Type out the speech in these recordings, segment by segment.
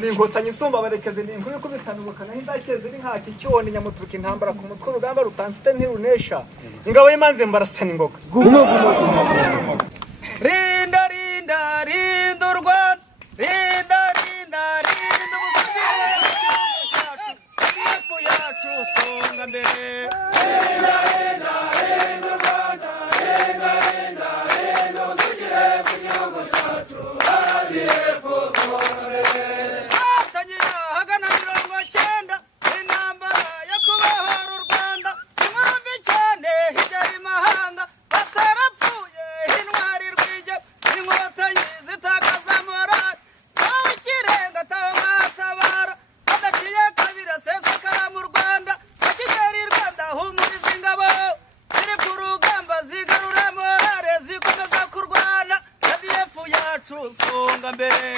Ni inkotanyi isumba barekeze ni inkuru kubitanubukana hindakeze iri nka kicyone nyamuturuka intambara ku mutwe urugamba rutanzite ntirunesha ingabo y'imanze mbarasana ingoga rinda rinda rinda urwa rinda rinda rinda ubuzima yacu songa mbere rinda rinda rinda urwanda rinda rinda rinda usugire mu gihugu cyacu RDF songa mbere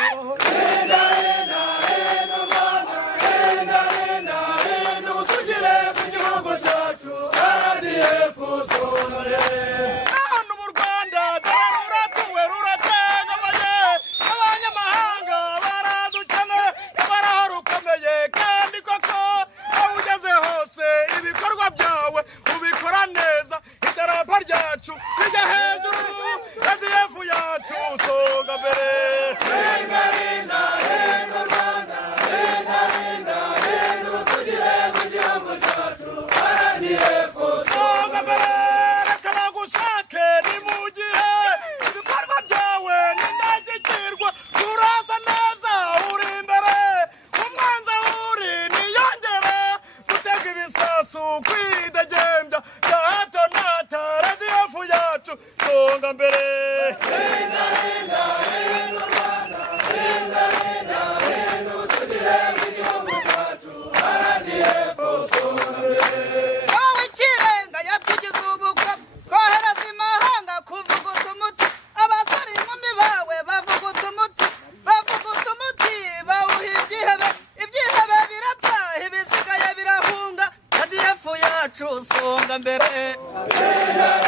songa mbere